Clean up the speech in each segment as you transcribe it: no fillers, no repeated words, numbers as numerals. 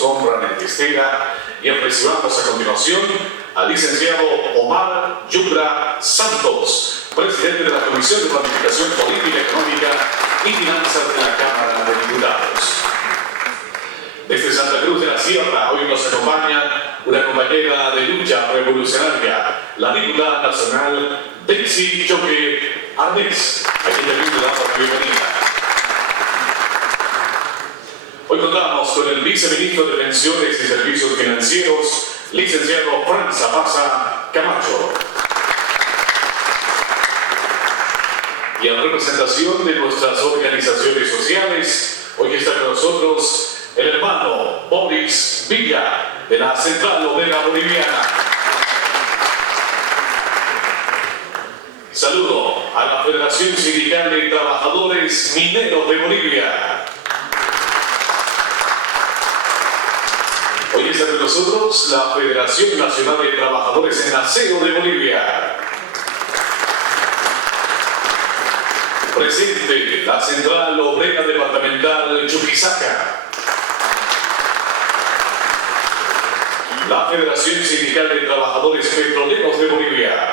nos honran en Estela y recibamos a continuación al licenciado Omar Yundra Santos, presidente de la Comisión de Planificación Política, Económica y Finanzas de la Cámara de Diputados. Desde Santa Cruz de la Sierra, hoy nos acompaña una compañera de lucha revolucionaria, la diputada nacional Daisy Choque Arnés, a quien también le damos la bienvenida. Hoy contamos con el viceministro de Pensiones y Servicios Financieros, licenciado Fran Zapasa Camacho. Y en representación de nuestras organizaciones sociales, hoy está con nosotros el hermano Boris Villa, de la Central Obrera Boliviana. Saludo a la Federación Sindical de Trabajadores Mineros de Bolivia. Hoy está con nosotros la Federación Nacional de Trabajadores en Acero de Bolivia. Presente la Central Obrera Departamental Chuquisaca. La Federación Sindical de Trabajadores Petroleros de Bolivia.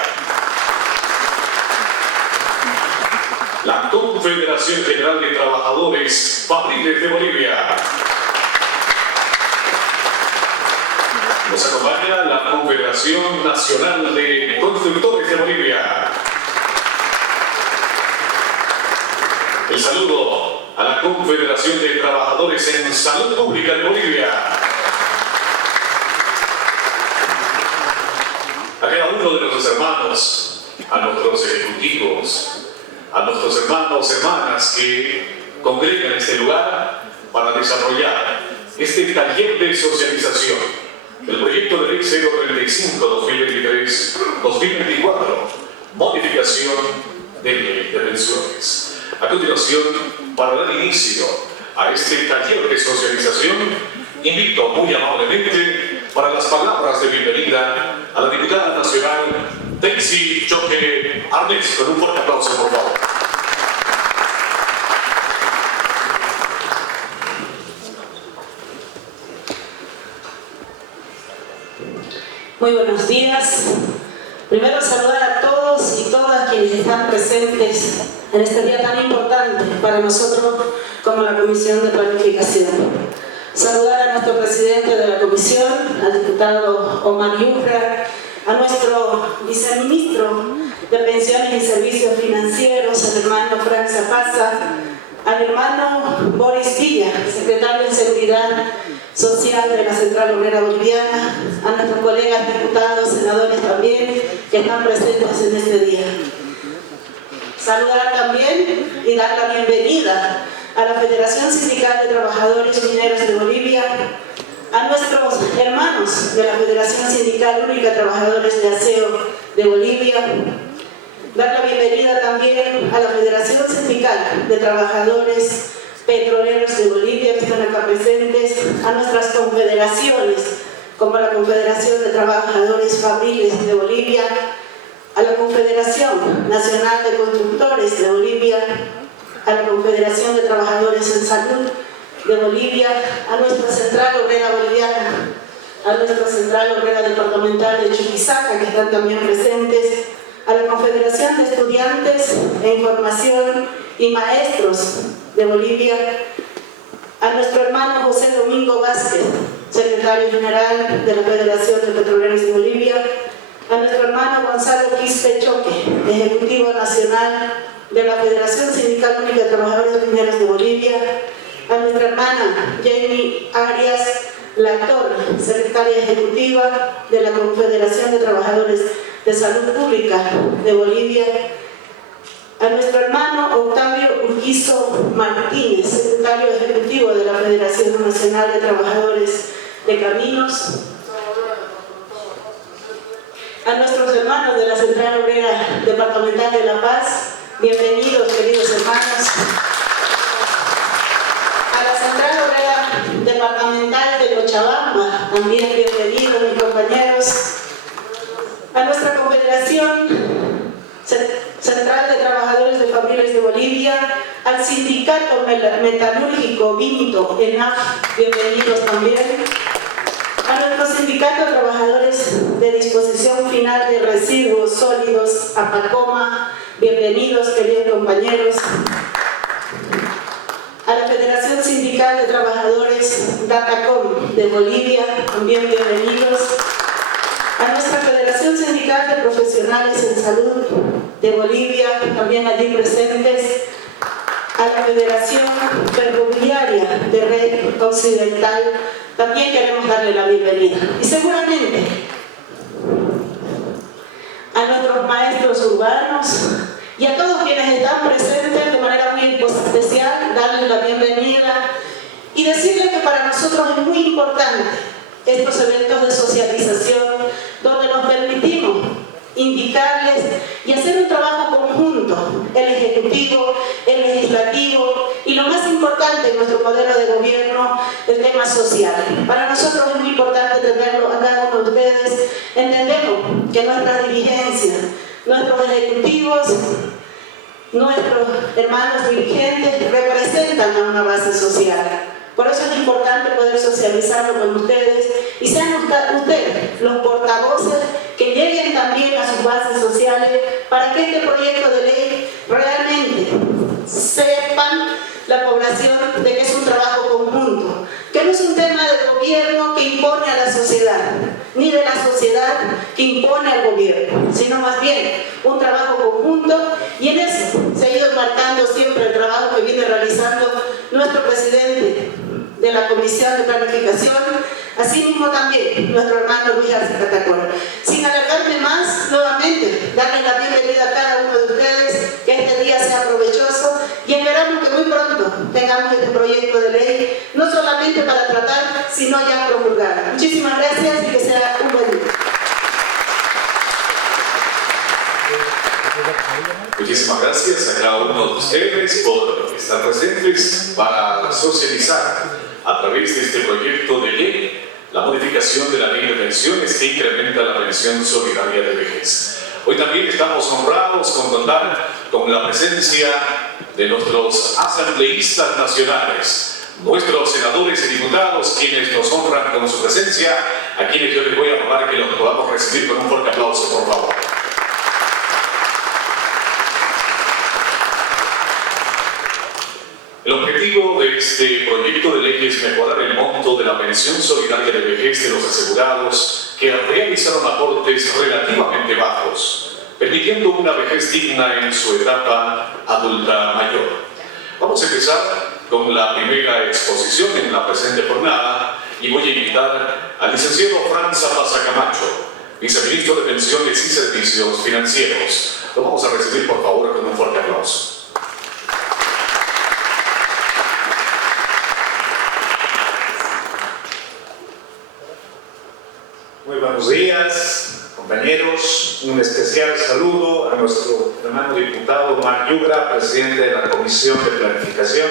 La Confederación General de Trabajadores Fabriles de Bolivia. Nos acompaña la Confederación Nacional de Constructores de Bolivia. El saludo a la Confederación de Trabajadores en Salud Pública de Bolivia. A cada uno de nuestros hermanos, a nuestros ejecutivos, a nuestros hermanos, hermanas que congregan este lugar para desarrollar este taller de socialización del proyecto de ley 035-2023-2024, modificación de ley de pensiones. A continuación, para dar inicio a este taller de socialización, invito muy amablemente para las palabras de bienvenida a la diputada nacional Daisy Choque Arnés. Con un fuerte aplauso, por favor. Muy buenos días. Primero saludar a todos y todas quienes están presentes en este día tan importante para nosotros como la Comisión de Planificación. Saludar a nuestro presidente de la Comisión, al diputado Omar Yundra, a nuestro viceministro de Pensiones y Servicios Financieros, el hermano Fran Zapasa, al hermano Boris Villa, secretario de Seguridad Social de la Central Obrera Boliviana, a nuestros colegas diputados, senadores también, que están presentes en este día. Saludar también y dar la bienvenida a la Federación Sindical de Trabajadores Mineros de Bolivia, a nuestros hermanos de la Federación Sindical Única de Trabajadores de Aseo de Bolivia, dar la bienvenida también a la Federación Sindical de Trabajadores Petroleros de Bolivia, que están acá presentes, a nuestras confederaciones, como la Confederación de Trabajadores Fabriles de Bolivia, a la Confederación Nacional de Constructores de Bolivia, a la Confederación de Trabajadores en Salud de Bolivia, a nuestra Central Obrera Boliviana, a nuestra Central Obrera Departamental de Chuquisaca, que están también presentes, a la Confederación de Estudiantes en Formación y Maestros de Bolivia, a nuestro hermano José Domingo Vázquez, secretario general de la Federación de Petroleros de Bolivia, a nuestro hermano Gonzalo Quispe Choque, ejecutivo nacional de la Federación Sindical Única de Trabajadores Mineros de Bolivia, a nuestra hermana Jamie Arias Latorre, secretaria ejecutiva de la Confederación de Trabajadores de Salud Pública de Bolivia, a nuestro hermano Octavio Urquizo Martínez, secretario ejecutivo de la Federación Nacional de Trabajadores de Caminos, a nuestros hermanos de la Central Obrera Departamental de La Paz, bienvenidos, queridos hermanos. A la Central Obrera Departamental de Cochabamba, también bienvenidos, mis compañeros. A nuestra Confederación Central de Trabajadores de Fabriles de Bolivia, al Sindicato Metalúrgico Vinto, ENAF, bienvenidos también. APACOMA, bienvenidos queridos compañeros. A la Federación Sindical de Trabajadores DATACOM de Bolivia, también bienvenidos. A nuestra Federación Sindical de Profesionales en Salud de Bolivia, también allí presentes. A la Federación Ferroviaria de Red Occidental, también queremos darle la bienvenida. Y seguramente a nuestros maestros urbanos y a todos quienes están presentes de manera muy especial, darles la bienvenida y decirles que para nosotros es muy importante estos eventos de socialización donde nos permitimos indicarles y hacer un trabajo conjunto, el ejecutivo, el legislativo y lo más importante en nuestro modelo de gobierno, el tema social. Para nosotros es muy importante tenerlo a cada uno de ustedes. Entendemos que nuestras dirigencias, nuestros ejecutivos, nuestros hermanos dirigentes representan a una base social. Por eso es importante poder socializarlo con ustedes y sean ustedes los portavoces que lleguen también a sus bases sociales para que este proyecto de ley realmente sepan la población de que es un trabajo conjunto, que no es un tema del gobierno que impone a la sociedad, ni de la sociedad que impone al gobierno, sino más bien un trabajo conjunto, y en eso se ha ido marcando siempre el trabajo que viene realizando nuestro presidente de la Comisión de Planificación, asimismo también nuestro hermano Luis Arce Catacora. Sin alargarme más, nuevamente, darles la bienvenida a cada uno de ustedes, que este día sea provechoso y esperamos que muy pronto tengamos este proyecto de ley, no solamente para tratar, sino ya promulgar. Muchísimas gracias y que sea un buen día. Muchísimas gracias a cada uno de ustedes por estar presentes para socializar a través de este proyecto de ley la modificación de la ley de pensiones que incrementa la pensión solidaria de vejez. Hoy también estamos honrados con contar con la presencia de nuestros asambleístas nacionales, nuestros senadores y diputados, quienes nos honran con su presencia, a quienes yo les voy a rogar que los podamos recibir con un fuerte aplauso, por favor. El objetivo de este proyecto de ley es mejorar el monto de la pensión solidaria de vejez de los asegurados que realizaron aportes relativamente bajos, permitiendo una vejez digna en su etapa adulta mayor. Vamos a empezar con la primera exposición en la presente jornada y voy a invitar al licenciado Franz Zapasa Camacho, viceministro de Pensiones y Servicios Financieros. Lo vamos a recibir, por favor, con un fuerte aplauso. Muy buenos días, compañeros. Un especial saludo a nuestro hermano diputado Omar Yugra, presidente de la Comisión de Planificación,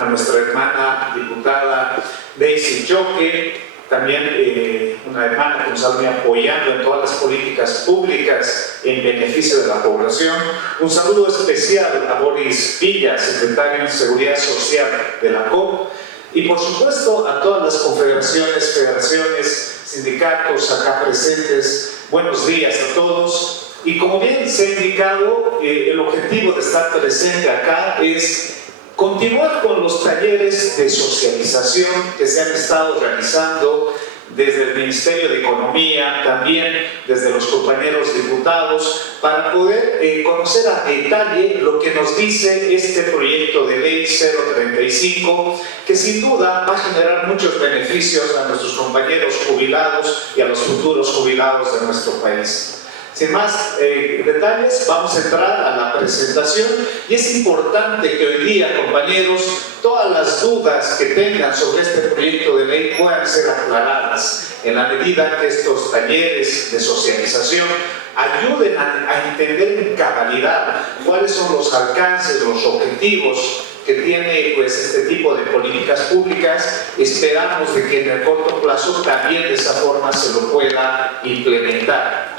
a nuestra hermana diputada Daisy Choque, también una hermana que nos ha venido apoyando en todas las políticas públicas en beneficio de la población. Un saludo especial a Boris Villa, secretario de Seguridad Social de la COP, y por supuesto a todas las confederaciones, federaciones, sindicatos acá presentes. Buenos días a todos. Y como bien se ha indicado, el objetivo de estar presente acá es continuar con los talleres de socialización que se han estado realizando desde el Ministerio de Economía, también desde los compañeros diputados, para poder conocer a detalle lo que nos dice este proyecto de ley 035, que sin duda va a generar muchos beneficios a nuestros compañeros jubilados y a los futuros jubilados de nuestro país. Sin más detalles, vamos a entrar a la presentación, y es importante que hoy día, compañeros, todas las dudas que tengan sobre este proyecto de ley puedan ser aclaradas en la medida que estos talleres de socialización ayuden a entender en cabalidad cuáles son los alcances, los objetivos que tiene este tipo de políticas públicas. Esperamos de que en el corto plazo también de esa forma se lo pueda implementar.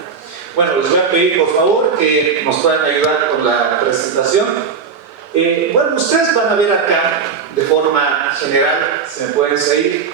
Bueno, les voy a pedir por favor que nos puedan ayudar con la presentación. Bueno, ustedes van a ver acá de forma general, si me pueden seguir,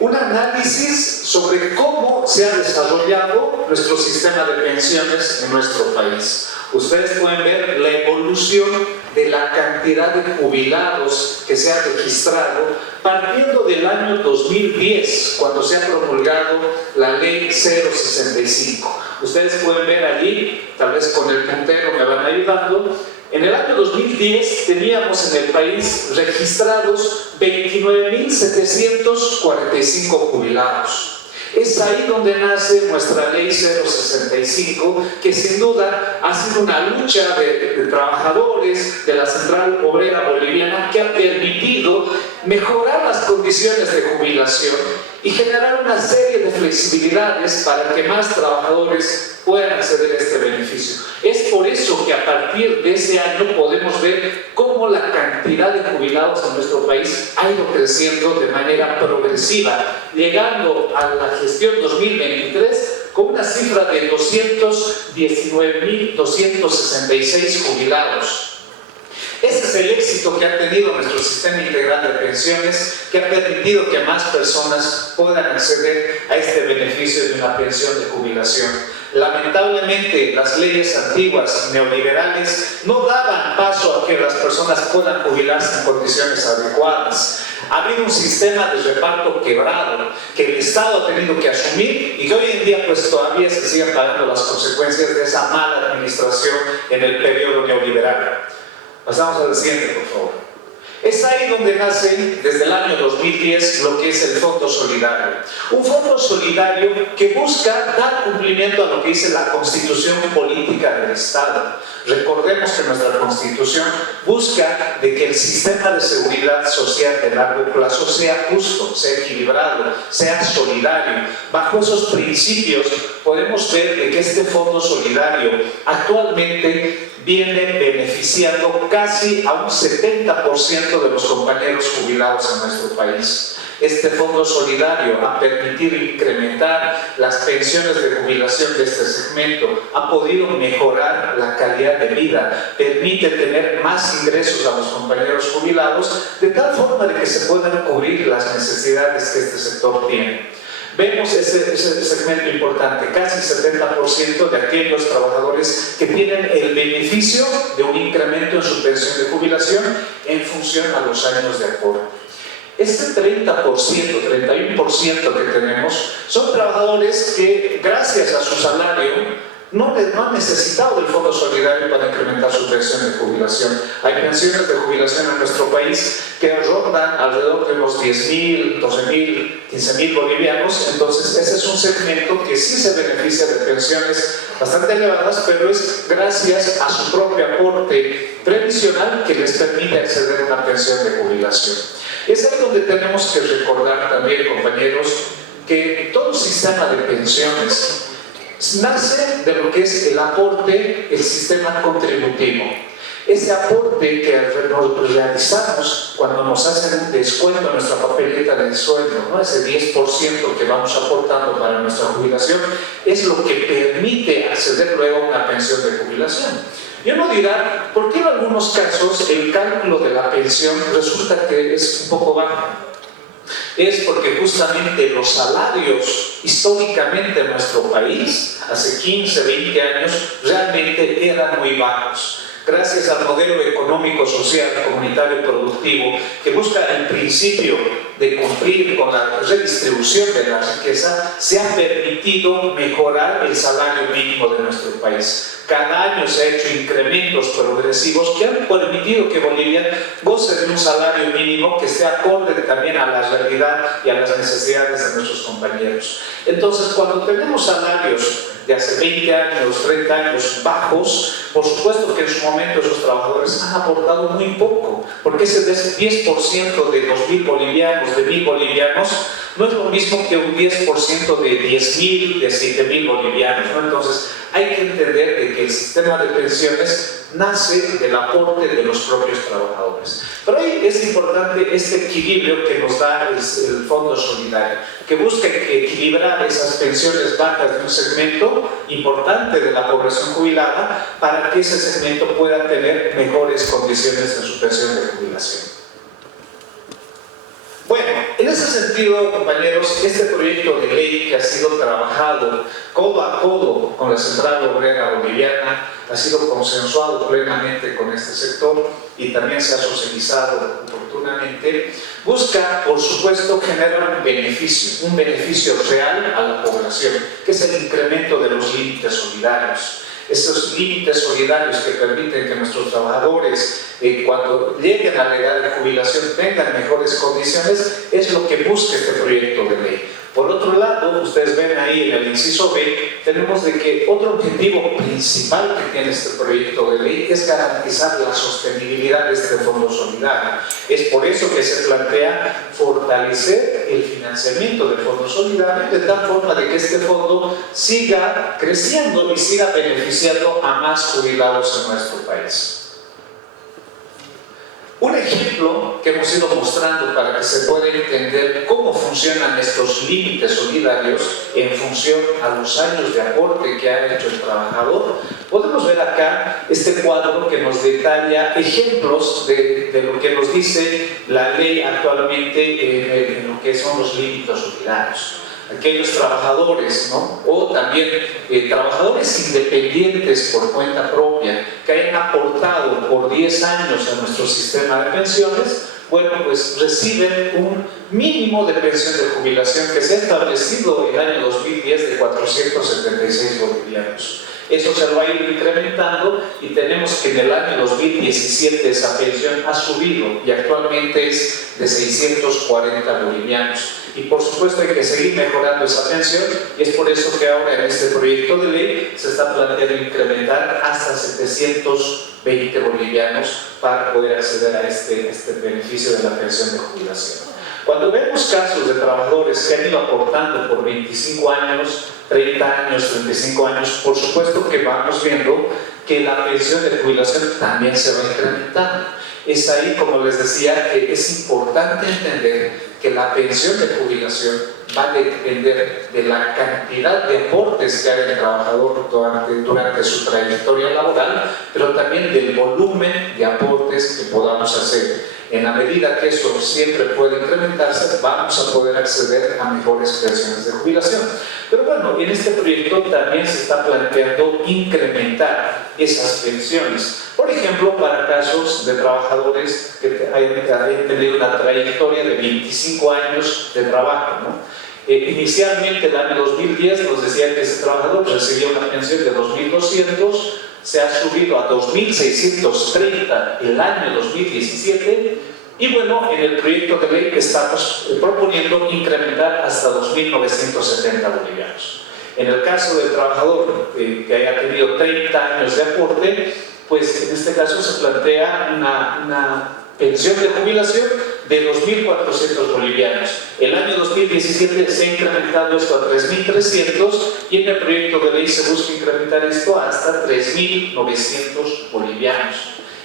un análisis sobre cómo se ha desarrollado nuestro sistema de pensiones en nuestro país. Ustedes pueden ver la evolución de la cantidad de jubilados que se ha registrado partiendo del año 2010, cuando se ha promulgado la ley 065. Ustedes pueden ver allí, tal vez con el puntero me van ayudando, en el año 2010 teníamos en el país registrados 29.745 jubilados. Es ahí donde nace nuestra ley 065, que sin duda ha sido una lucha de trabajadores de la Central Obrera Boliviana que ha permitido mejorar las condiciones de jubilación y generar una serie de flexibilidades para que más trabajadores puedan acceder a este beneficio. Es por eso que a partir de ese año podemos ver cómo la cantidad de jubilados en nuestro país ha ido creciendo de manera progresiva, llegando a la gestión 2023 con una cifra de 219.266 jubilados. Ese es el éxito que ha tenido nuestro sistema integral de pensiones, que ha permitido que más personas puedan acceder a este beneficio de una pensión de jubilación. Lamentablemente, las leyes antiguas neoliberales no daban paso a que las personas puedan jubilarse en condiciones adecuadas. Ha habido un sistema de reparto quebrado que el Estado ha tenido que asumir y que hoy en día pues todavía se siguen pagando las consecuencias de esa mala administración en el periodo neoliberal. Pasamos al siguiente, por favor. Es ahí donde nace, desde el año 2010, lo que es el Fondo Solidario. Un fondo solidario que busca dar cumplimiento a lo que dice la Constitución Política del Estado. Recordemos que nuestra Constitución busca de que el sistema de seguridad social de largo plazo sea justo, sea equilibrado, sea solidario. Bajo esos principios podemos ver de que este Fondo Solidario actualmente viene beneficiando casi a un 70% de los compañeros jubilados en nuestro país. Este Fondo Solidario ha permitido incrementar las pensiones de jubilación de este segmento, ha podido mejorar la calidad de vida, permite tener más ingresos a los compañeros jubilados, de tal forma de que se puedan cubrir las necesidades que este sector tiene. Vemos ese segmento importante, casi 70% de aquellos trabajadores que tienen el beneficio de un incremento en su pensión de jubilación en función a los años de aporte. Este 31% que tenemos son trabajadores que, gracias a su salario, no han necesitado del Fondo Solidario para incrementar su pensión de jubilación. Hay pensiones de jubilación en nuestro país que rondan alrededor de los 10.000, 12.000, 15.000 bolivianos. Entonces, ese es un segmento que sí se beneficia de pensiones bastante elevadas, pero es gracias a su propio aporte previsional que les permite acceder a una pensión de jubilación. Es ahí donde tenemos que recordar también, compañeros, que todo sistema de pensiones nace de lo que es el aporte, el sistema contributivo. Ese aporte que realizamos cuando nos hacen un descuento en nuestra papeleta de sueldo, ¿no? Ese 10% que vamos aportando para nuestra jubilación, es lo que permite acceder luego a una pensión de jubilación. Y uno dirá, ¿por qué en algunos casos el cálculo de la pensión resulta que es un poco bajo? Es porque justamente los salarios históricamente en nuestro país, hace 15, 20 años, realmente eran muy bajos. Gracias al modelo económico, social, comunitario y productivo que busca el principio de cumplir con la redistribución de la riqueza, se ha permitido mejorar el salario mínimo de nuestro país. Cada año se han hecho incrementos progresivos que han permitido que Bolivia goce de un salario mínimo que esté acorde también a la realidad y a las necesidades de nuestros compañeros. Entonces, cuando tenemos salarios de hace 20 años, 30 años bajos, por supuesto que en su momento esos trabajadores han aportado muy poco, porque ese 10% de 2.000 bolivianos, de 1.000 bolivianos, no es lo mismo que un 10% de 10.000, de 7.000 bolivianos, ¿no? Entonces, hay que entender de que el sistema de pensiones nace del aporte de los propios trabajadores. Pero ahí es importante este equilibrio que nos da el Fondo Solidario, que busca equilibrar esas pensiones bajas de un segmento importante de la población jubilada para que ese segmento pueda tener mejores condiciones en su pensión de jubilación. Bueno, en ese ese sentido, compañeros, este proyecto de ley que ha sido trabajado codo a codo con la Central Obrera Boliviana, ha sido consensuado plenamente con este sector y también se ha socializado oportunamente, busca, por supuesto, generar un beneficio real a la población, que es el incremento de los límites solidarios. Esos límites solidarios que permiten que nuestros trabajadores, cuando lleguen a la edad de jubilación, tengan mejores condiciones, es lo que busca este proyecto de ley. Por otro lado, ustedes ven ahí en el inciso B, tenemos de que otro objetivo principal que tiene este proyecto de ley es garantizar la sostenibilidad de este fondo solidario. Es por eso que se plantea fortalecer el financiamiento del fondo solidario de tal forma de que este fondo siga creciendo y siga beneficiando a más jubilados en nuestro país. Un ejemplo que hemos ido mostrando para que se pueda entender cómo funcionan estos límites solidarios en función a los años de aporte que ha hecho el trabajador, podemos ver acá este cuadro que nos detalla ejemplos de lo que nos dice la ley actualmente en lo que son los límites solidarios. Aquellos trabajadores, ¿no? O también trabajadores independientes por cuenta propia que hayan aportado por 10 años a nuestro sistema de pensiones, bueno, pues reciben un mínimo de pensión de jubilación que se ha establecido en el año 2010 de 476 bolivianos. Eso se lo ha ido incrementando y tenemos que en el año 2017 esa pensión ha subido y actualmente es de 640 bolivianos. Y por supuesto hay que seguir mejorando esa pensión y es por eso que ahora en este proyecto de ley se está planteando incrementar hasta 720 bolivianos para poder acceder a este beneficio de la pensión de jubilación. Cuando vemos casos de trabajadores que han ido aportando por 25 años, 30 años, 35 años, por supuesto que vamos viendo que la pensión de jubilación también se va incrementando. Es ahí, como les decía, que es importante entender que la pensión de jubilación va a depender de la cantidad de aportes que haga el trabajador durante su trayectoria laboral, pero también del volumen de aportes que podamos hacer. En la medida que eso siempre puede incrementarse, vamos a poder acceder a mejores pensiones de jubilación. Pero bueno, en este proyecto también se está planteando incrementar esas pensiones. Por ejemplo, para casos de trabajadores que hayan tenido una trayectoria de 25 años de trabajo, ¿no? Inicialmente, el año 2010 nos decía que ese trabajador recibía una pensión de 2.200, se ha subido a 2.630 el año 2017 y bueno, en el proyecto de ley que estamos proponiendo incrementar hasta 2.970 bolivianos. En el caso del trabajador que haya tenido 30 años de aporte, pues en este caso se plantea una pensión de jubilación de 2.400 bolivianos. El año 2017 se ha incrementado esto a 3.300 y en el proyecto de ley se busca incrementar esto hasta 3.900 bolivianos.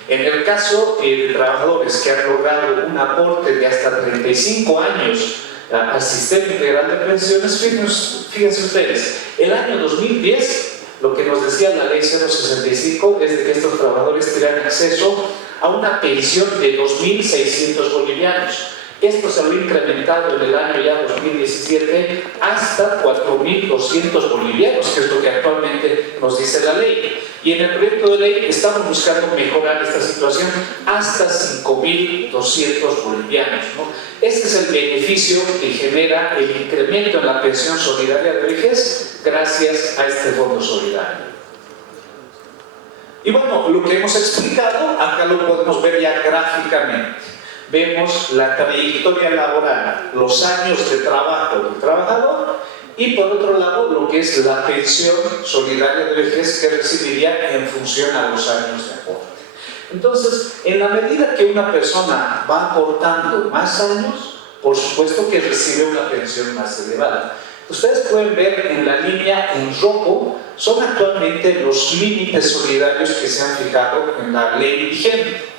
En el caso de trabajadores que han logrado un aporte de hasta 35 años al sistema integral de pensiones, fíjense ustedes, el año 2010 lo que nos decía la ley 065 es de que estos trabajadores tendrán acceso a una pensión de 2.600 bolivianos. Esto se ha incrementado en el año ya 2017 hasta 4.200 bolivianos, que es lo que actualmente nos dice la ley. Y en el proyecto de ley estamos buscando mejorar esta situación hasta 5.200 bolivianos, ¿no? Este es el beneficio que genera el incremento en la pensión solidaria de vejez gracias a este fondo solidario. Y bueno, lo que hemos explicado, acá lo podemos ver ya gráficamente. Vemos la trayectoria laboral, los años de trabajo del trabajador y por otro lado lo que es la pensión solidaria de vejez que recibiría en función a los años de aporte. Entonces, en la medida que una persona va aportando más años, por supuesto que recibe una pensión más elevada. Ustedes pueden ver en la línea en rojo, son actualmente los límites solidarios que se han fijado en la ley vigente.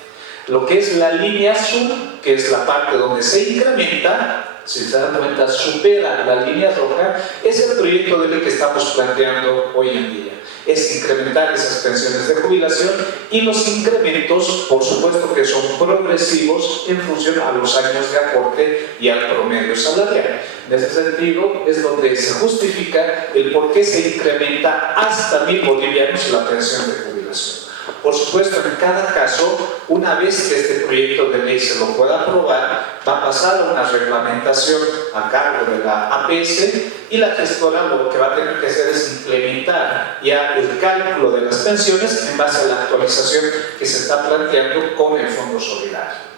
Lo que es la línea azul, que es la parte donde se incrementa, si se dan cuenta, supera la línea roja, es el proyecto de ley que estamos planteando hoy en día. Es incrementar esas pensiones de jubilación y los incrementos, por supuesto que son progresivos en función a los años de aporte y al promedio salarial. En ese sentido es donde se justifica el por qué se incrementa hasta 1.000 bolivianos la pensión de jubilación. Por supuesto, en cada caso, una vez que este proyecto de ley se lo pueda aprobar, va a pasar a una reglamentación a cargo de la APS y la gestora lo que va a tener que hacer es implementar ya el cálculo de las pensiones en base a la actualización que se está planteando con el Fondo Solidario.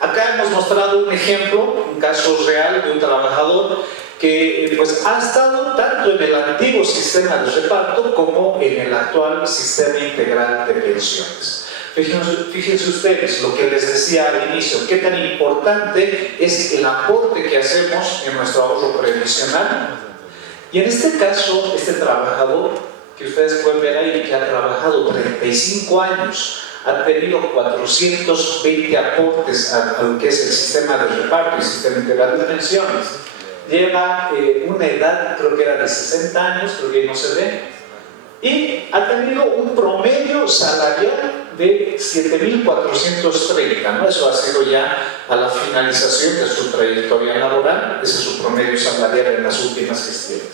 Acá hemos mostrado un ejemplo, un caso real de un trabajador que pues, ha estado tanto en el antiguo sistema de reparto como en el actual sistema integral de pensiones. Fíjense ustedes lo que les decía al inicio, qué tan importante es el aporte que hacemos en nuestro ahorro previsional. Y en este caso, este trabajador, que ustedes pueden ver ahí, que ha trabajado 35 años, ha tenido 420 aportes a lo que es el sistema de reparto y el sistema integral de pensiones. Lleva una edad, creo que era de 60 años, creo que no se ve, y ha tenido un promedio salarial de 7.430, ¿no? Eso ha sido ya a la finalización de su trayectoria laboral, ese es su promedio salarial en las últimas gestiones.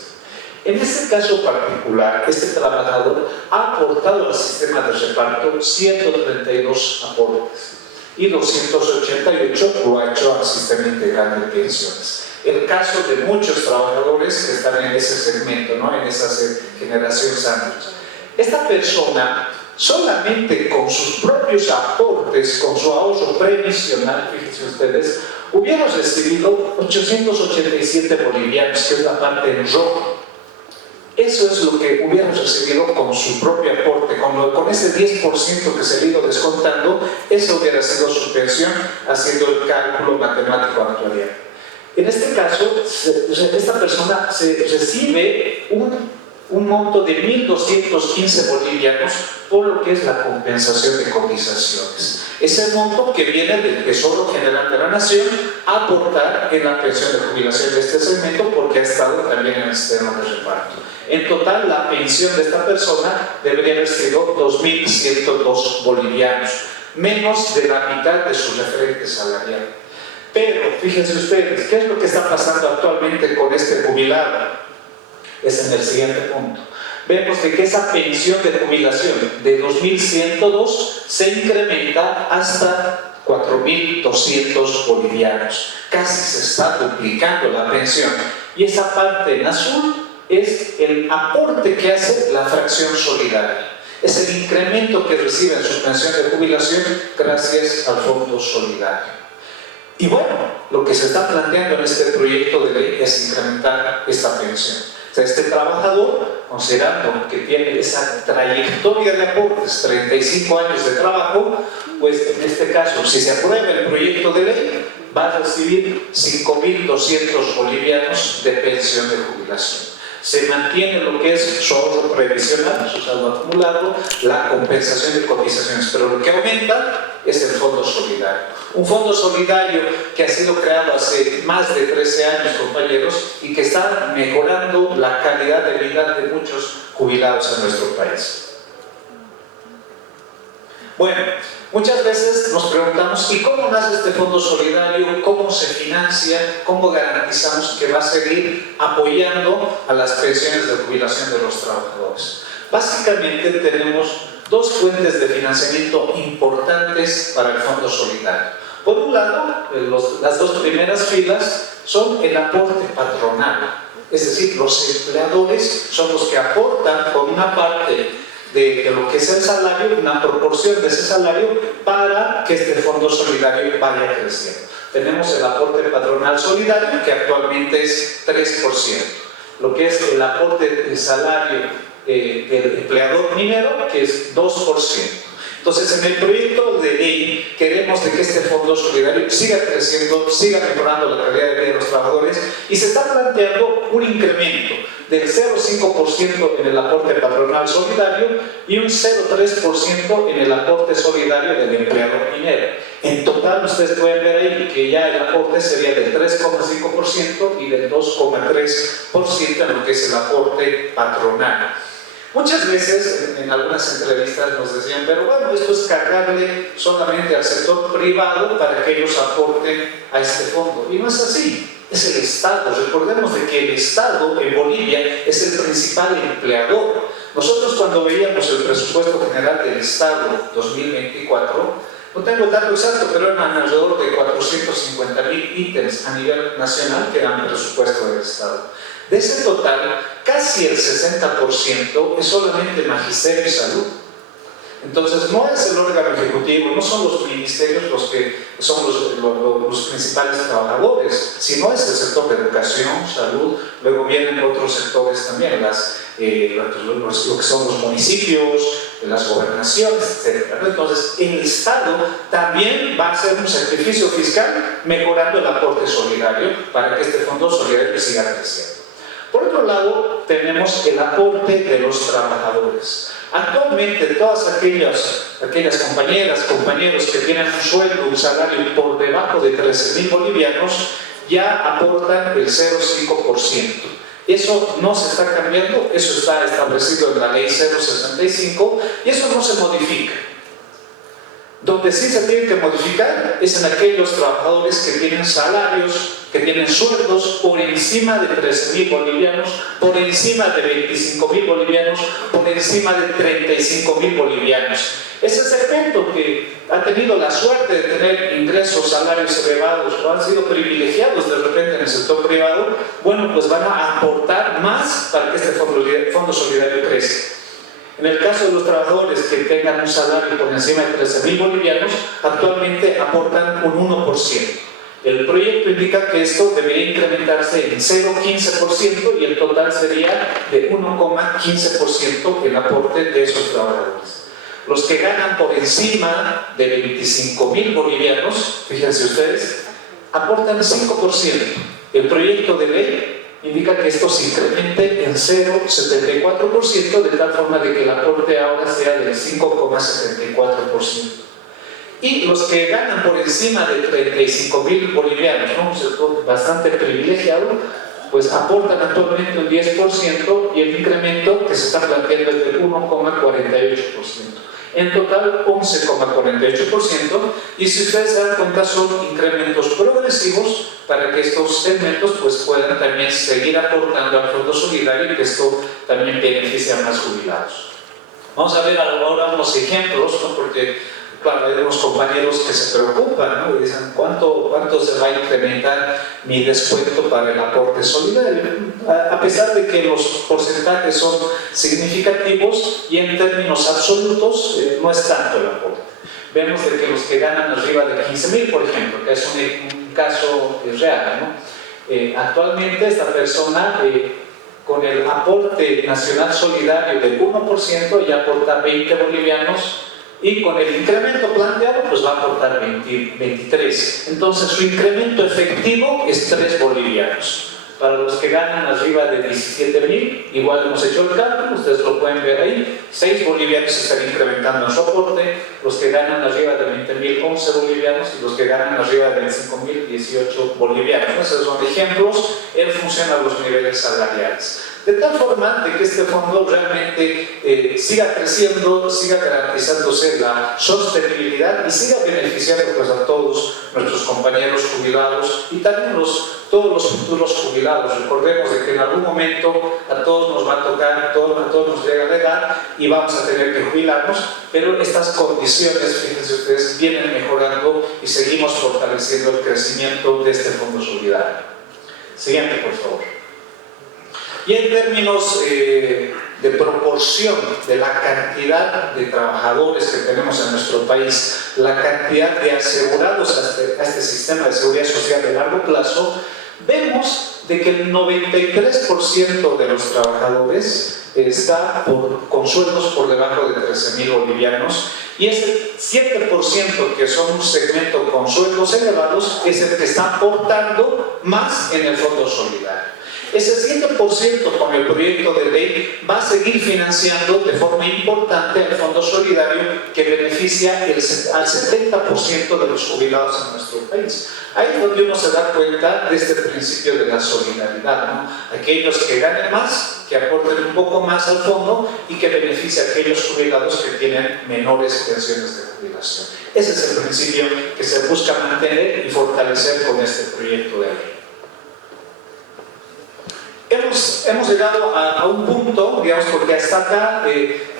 En este caso particular, este trabajador ha aportado al sistema de reparto 132 aportes y 288 lo ha hecho al sistema integral de pensiones. El caso de muchos trabajadores que están en ese segmento, ¿no? En esa generación sándwich. Esta persona, solamente con sus propios aportes, con su ahorro previsional, fíjense ustedes, hubiera recibido 887 bolivianos, que es la parte en rojo. Eso es lo que hubiera recibido con su propio aporte, con ese 10% que se le ha ido descontando, eso hubiera sido su pensión, haciendo el cálculo matemático actuarial. En este caso, esta persona recibe un monto de 1.215 bolivianos por lo que es la compensación de cotizaciones. Ese monto que viene del Tesoro General de la Nación a aportar en la pensión de jubilación de este segmento porque ha estado también en el sistema de reparto. En total, la pensión de esta persona debería haber sido 2.102 bolivianos, menos de la mitad de su referente salarial. Pero, fíjense ustedes, ¿qué es lo que está pasando actualmente con este jubilado? Es en el siguiente punto. Vemos de que esa pensión de jubilación de 2.102 se incrementa hasta 4.200 bolivianos. Casi se está duplicando la pensión. Y esa parte en azul es el aporte que hace la fracción solidaria. Es el incremento que recibe en su pensión de jubilación gracias al Fondo Solidario. Y bueno, lo que se está planteando en este proyecto de ley es incrementar esta pensión. O sea, este trabajador, considerando que tiene esa trayectoria de aportes, 35 años de trabajo, pues en este caso, si se aprueba el proyecto de ley, va a recibir 5.200 bolivianos de pensión de jubilación. Se mantiene lo que es su ahorro previsional, su saldo acumulado, la compensación de cotizaciones, pero lo que aumenta es el Fondo Solidario. Un fondo solidario que ha sido creado hace más de 13 años, compañeros, y que está mejorando la calidad de vida de muchos jubilados en nuestro país. Bueno, muchas veces nos preguntamos, ¿y cómo nace este fondo solidario? ¿Cómo se financia? ¿Cómo garantizamos que va a seguir apoyando a las pensiones de jubilación de los trabajadores? Básicamente tenemos dos fuentes de financiamiento importantes para el fondo solidario. Por un lado, las dos primeras filas son el aporte patronal, es decir, los empleadores son los que aportan con una parte de lo que es el salario, una proporción de ese salario para que este fondo solidario vaya creciendo. Tenemos el aporte patronal solidario que actualmente es 3%, lo que es el aporte de salario del empleador minero que es 2%. Entonces, en el proyecto de ley queremos de que este fondo solidario siga creciendo, siga mejorando la calidad de vida de los trabajadores y se está planteando un incremento del 0,5% en el aporte patronal solidario y un 0,3% en el aporte solidario del empleador minero. En total, ustedes pueden ver ahí que ya el aporte sería del 3,5% y del 2,3% en lo que es el aporte patronal. Muchas veces en algunas entrevistas nos decían, pero bueno, esto es cargarle solamente al sector privado para que ellos aporten a este fondo. Y no es así, es el Estado. Recordemos de que el Estado en Bolivia es el principal empleador. Nosotros cuando veíamos el presupuesto general del Estado 2024, no tengo el dato exacto, pero eran alrededor de 450.000 ítems a nivel nacional que eran presupuesto del Estado. De ese total, casi el 60% es solamente magisterio y salud. Entonces, no es el órgano ejecutivo, no son los ministerios los que son los principales trabajadores, sino es el sector de educación, salud, luego vienen otros sectores también, lo que son los municipios, las gobernaciones, etc. Entonces, el Estado también va a hacer un sacrificio fiscal mejorando el aporte solidario para que este fondo solidario siga creciendo. Por otro lado, tenemos el aporte de los trabajadores. Actualmente, todas aquellas compañeras, compañeros que tienen un sueldo, un salario por debajo de 13.000 bolivianos, ya aportan el 0,5%. Eso no se está cambiando, eso está establecido en la ley 065 y eso no se modifica. Donde sí se tiene que modificar es en aquellos trabajadores que tienen salarios, que tienen sueldos por encima de 13.000 bolivianos, por encima de 25.000 bolivianos, por encima de 35.000 bolivianos. Ese segmento que ha tenido la suerte de tener ingresos, salarios elevados o han sido privilegiados de repente en el sector privado, bueno, pues van a aportar más para que este fondo solidario crezca. En el caso de los trabajadores que tengan un salario por encima de 13.000 bolivianos, actualmente aportan un 1%. El proyecto indica que esto debería incrementarse en 0,15% y el total sería de 1,15% el aporte de esos trabajadores. Los que ganan por encima de 25.000 bolivianos, fíjense ustedes, aportan 5%. El proyecto de ley indica que esto se incremente en 0,74% de tal forma de que el aporte ahora sea del 5,74%. Y los que ganan por encima de 35.000 bolivianos, ¿no? Un sector bastante privilegiado, pues aportan actualmente un 10% y el incremento que se está planteando es del 1,48%. En total, 11,48%, y si ustedes se dan cuenta, son incrementos progresivos para que estos segmentos pues, puedan también seguir aportando al fondo solidario y que esto también beneficie a más jubilados. Vamos a ver ahora unos ejemplos, ¿no? Porque claro, hay unos compañeros que se preocupan, ¿no? Y dicen, ¿cuánto se va a incrementar mi descuento para el aporte solidario? A pesar de que los porcentajes son significativos y en términos absolutos no es tanto el aporte. Vemos de que los que ganan arriba de 15.000, por ejemplo, que es un caso real, ¿no? Actualmente esta persona con el aporte nacional solidario del 1% ya aporta 20 bolivianos y con el incremento planteado pues va a aportar 23. Entonces su incremento efectivo es 3 bolivianos. Para los que ganan arriba de 17.000, igual hemos hecho el cálculo, ustedes lo pueden ver ahí, 6 bolivianos se están incrementando en su aporte, los que ganan arriba de 20.000, 11 bolivianos, y los que ganan arriba de 25.000, 18 bolivianos. Esos son ejemplos en función a los niveles salariales. De tal forma de que este fondo realmente siga creciendo, siga garantizándose la sostenibilidad y siga beneficiando pues, a todos nuestros compañeros jubilados y también todos los futuros jubilados. Recordemos de que en algún momento a todos nos va a tocar, a todos nos llega la edad y vamos a tener que jubilarnos, pero estas condiciones, fíjense ustedes, vienen mejorando y seguimos fortaleciendo el crecimiento de este fondo solidario. Siguiente, por favor. Y en términos de proporción de la cantidad de trabajadores que tenemos en nuestro país, la cantidad de asegurados a este sistema de seguridad social de largo plazo, vemos de que el 93% de los trabajadores está con sueldos por debajo de 13,000 bolivianos, y ese 7% que son un segmento con sueldos elevados es el que está aportando más en el Fondo Solidario. Ese 7% con el proyecto de ley va a seguir financiando de forma importante el Fondo Solidario, que beneficia al 70% de los jubilados en nuestro país. Ahí es donde uno se da cuenta de este principio de la solidaridad, ¿no? Aquellos que ganen más, que aporten un poco más al fondo y que beneficia a aquellos jubilados que tienen menores pensiones de jubilación. Ese es el principio que se busca mantener y fortalecer con este proyecto de ley. Hemos llegado a un punto, digamos, porque hasta acá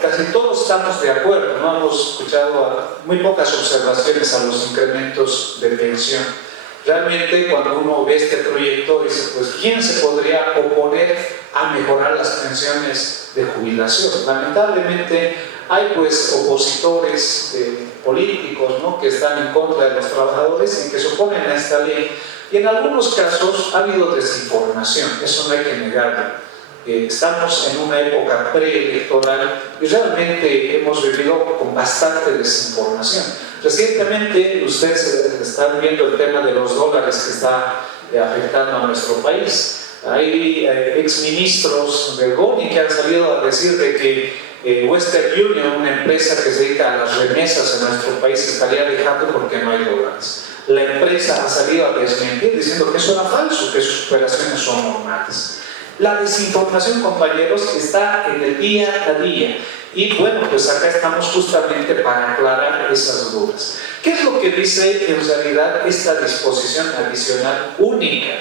casi todos estamos de acuerdo, ¿no? Hemos escuchado muy pocas observaciones a los incrementos de pensión. Realmente, cuando uno ve este proyecto, dice, pues, ¿quién se podría oponer a mejorar las pensiones de jubilación? Lamentablemente, hay pues opositores políticos, ¿no?, que están en contra de los trabajadores y que se oponen a esta ley. Y en algunos casos ha habido desinformación, eso no hay que negarlo. Estamos en una época preelectoral y realmente hemos vivido con bastante desinformación. Recientemente ustedes están viendo el tema de los dólares que está afectando a nuestro país. Hay exministros del GONI que han salido a decir de que Western Union, una empresa que se dedica a las remesas en nuestro país, estaría dejando porque no hay dólares. La empresa ha salido a desmentir diciendo que eso era falso, que sus operaciones son normales. La desinformación, compañeros, está en el día a día. Y bueno, pues acá estamos justamente para aclarar esas dudas. ¿Qué es lo que dice en realidad esta disposición adicional única?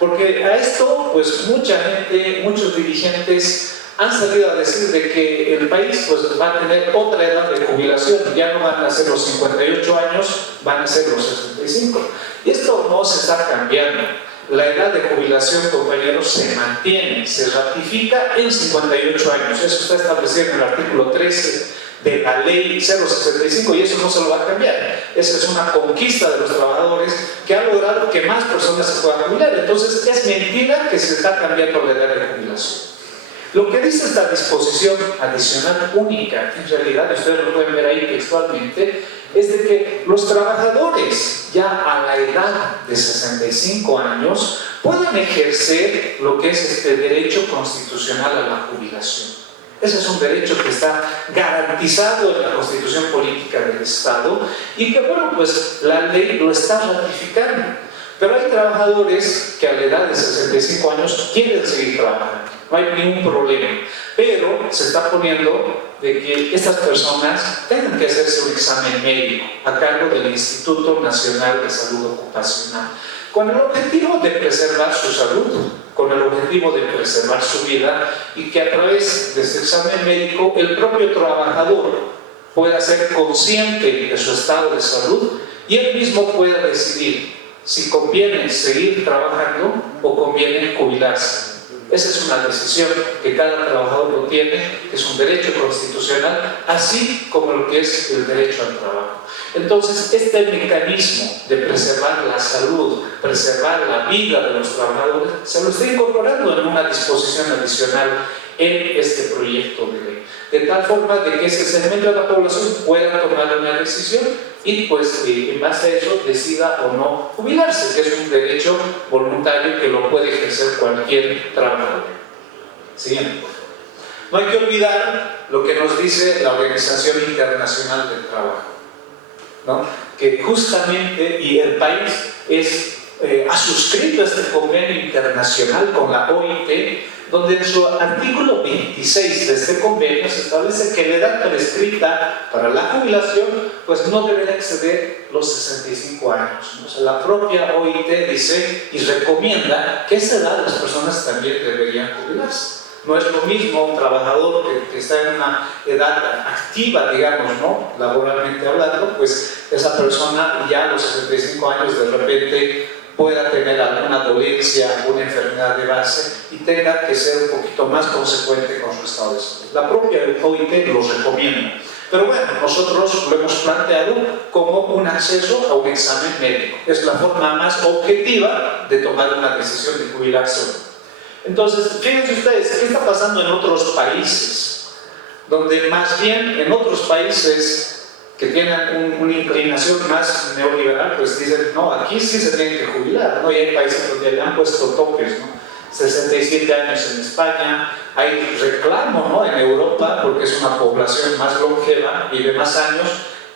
Porque a esto, pues mucha gente, muchos dirigentes han salido a decir de que el país pues va a tener otra edad de jubilación, ya no van a ser los 58 años, van a ser los 65. Y esto no se está cambiando. La edad de jubilación, compañeros, se mantiene, se ratifica en 58 años. Eso está establecido en el artículo 13 de la ley 065 y eso no se lo va a cambiar. Esa es una conquista de los trabajadores que ha logrado que más personas se puedan jubilar. Entonces es mentira que se está cambiando la edad de jubilación. Lo que dice esta disposición adicional única, en realidad, ustedes lo pueden ver ahí textualmente, es de que los trabajadores ya a la edad de 65 años pueden ejercer lo que es este derecho constitucional a la jubilación. Ese es un derecho que está garantizado en la Constitución Política del Estado y que, bueno, pues la ley lo está ratificando. Pero hay trabajadores que a la edad de 65 años quieren seguir trabajando. No hay ningún problema, pero se está poniendo de que estas personas tengan que hacerse un examen médico a cargo del Instituto Nacional de Salud Ocupacional, con el objetivo de preservar su salud, con el objetivo de preservar su vida, y que a través de este examen médico el propio trabajador pueda ser consciente de su estado de salud y él mismo pueda decidir si conviene seguir trabajando o conviene jubilarse. Esa es una decisión que cada trabajador lo tiene, que es un derecho constitucional, así como lo que es el derecho al trabajo. Entonces, este mecanismo de preservar la salud, preservar la vida de los trabajadores, se lo está incorporando en una disposición adicional en este proyecto de ley, de tal forma de que ese segmento de la población pueda tomar una decisión y pues en base a eso decida o no jubilarse, que es un derecho voluntario que lo puede ejercer cualquier trabajador. Siguiente. No hay que olvidar lo que nos dice la Organización Internacional del Trabajo, ¿no? Que justamente, y el país ha suscrito este convenio internacional con la OIT, donde en su artículo 26 de este convenio se establece que la edad prescrita para la jubilación pues no deberá exceder los 65 años. O sea, la propia OIT dice y recomienda que a esa edad las personas también deberían jubilarse. No es lo mismo un trabajador que está en una edad activa, digamos, ¿no?, laboralmente hablando, pues esa persona ya a los 65 años de repente pueda tener alguna dolencia, alguna enfermedad de base y tenga que ser un poquito más consecuente con su estado de salud. La propia OIT lo recomienda. Pero bueno, nosotros lo hemos planteado como un acceso a un examen médico. Es la forma más objetiva de tomar una decisión de jubilarse. Entonces, fíjense ustedes, ¿qué está pasando en otros países? Donde más bien en otros países que tienen una inclinación más neoliberal, pues dicen, no, aquí sí se tienen que jubilar, ¿no? Y hay países donde le han puesto topes, ¿no? 67 años en España, hay reclamo, ¿no?, en Europa, porque es una población más longeva, vive más años,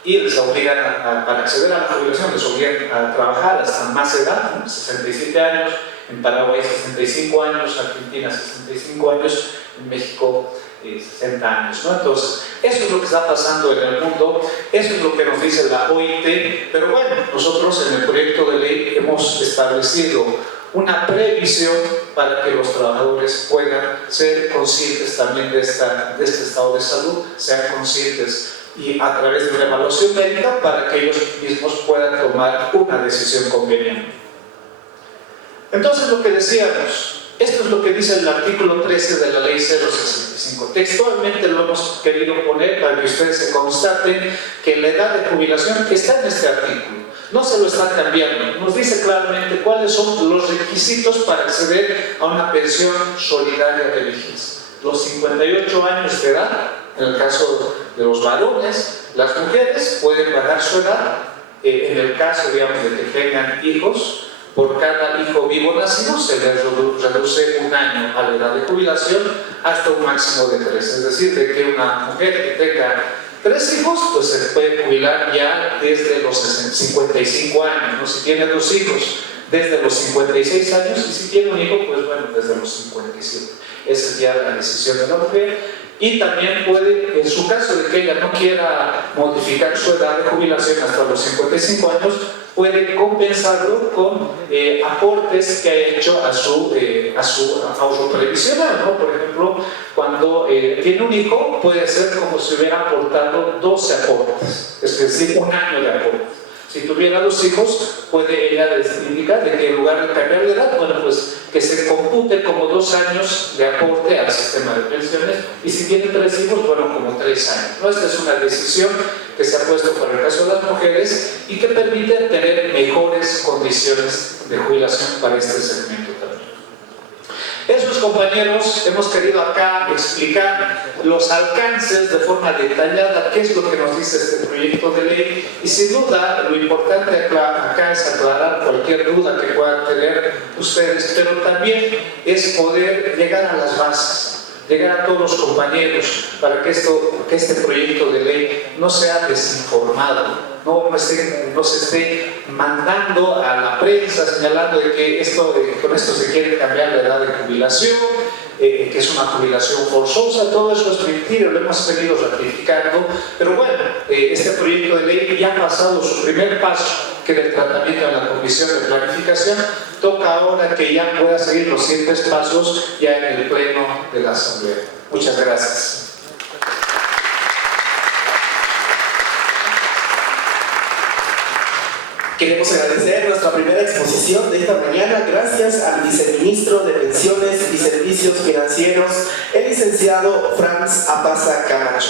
y les obligan para acceder a la jubilación, les obligan a trabajar hasta más edad, ¿no? 67 años, en Paraguay 65 años, Argentina 65 años, en México 60 años, ¿no? Entonces, eso es lo que está pasando en el mundo, eso es lo que nos dice la OIT, pero bueno, nosotros en el proyecto de ley hemos establecido una previsión para que los trabajadores puedan ser conscientes también de este estado de salud, sean conscientes y a través de una evaluación médica para que ellos mismos puedan tomar una decisión conveniente. Entonces, lo que decíamos, esto es lo que dice el artículo 13 de la ley 065. Textualmente lo hemos querido poner para que ustedes se constaten que la edad de jubilación está en este artículo. No se lo están cambiando. Nos dice claramente cuáles son los requisitos para acceder a una pensión solidaria de vejez. Los 58 años de edad, en el caso de los varones, las mujeres pueden bajar su edad, en el caso, digamos, de que tengan hijos. Por cada hijo vivo nacido se les reduce un año a la edad de jubilación hasta un máximo de 3. Es decir, de que una mujer que tenga 3 hijos, pues se puede jubilar ya desde los 55 años, ¿no? Si tiene 2 hijos, desde los 56 años, y si tiene un hijo, pues bueno, desde los 57. Esa es ya la decisión de la mujer. Y también puede, en su caso de que ella no quiera modificar su edad de jubilación hasta los 55 años, puede compensarlo con aportes que ha hecho a su ahorro previsional, ¿no? Por ejemplo, cuando tiene un hijo, puede ser como si hubiera aportado 12 aportes, es decir, un año de aportes. Si tuviera 2 hijos, puede ella indicar de que en lugar de cambiar de edad, bueno, pues que se compute como 2 años de aporte al sistema de pensiones, y si tiene 3 hijos, bueno, como 3 años, ¿no? Esta es una decisión que se ha puesto para el caso de las mujeres y que permite tener mejores condiciones de jubilación para este segmento también. Esos, compañeros, hemos querido acá explicar los alcances de forma detallada, qué es lo que nos dice este proyecto de ley, y sin duda lo importante acá es aclarar cualquier duda que puedan tener ustedes, pero también es poder llegar a las bases, llegar a todos los compañeros para que este proyecto de ley no sea desinformado, no se esté mandando a la prensa señalando de que con esto se quiere cambiar la edad de jubilación, que es una jubilación forzosa. Todo eso es mentira, lo hemos venido ratificando, pero bueno, este proyecto de ley ya ha pasado su primer paso, que era el tratamiento en la Comisión de Planificación. Toca ahora que ya pueda seguir los siguientes pasos ya en el Pleno de la Asamblea. Muchas gracias. Queremos agradecer nuestra primera exposición de esta mañana gracias al viceministro de Pensiones y Servicios Financieros, el licenciado Franz Apaza Camacho.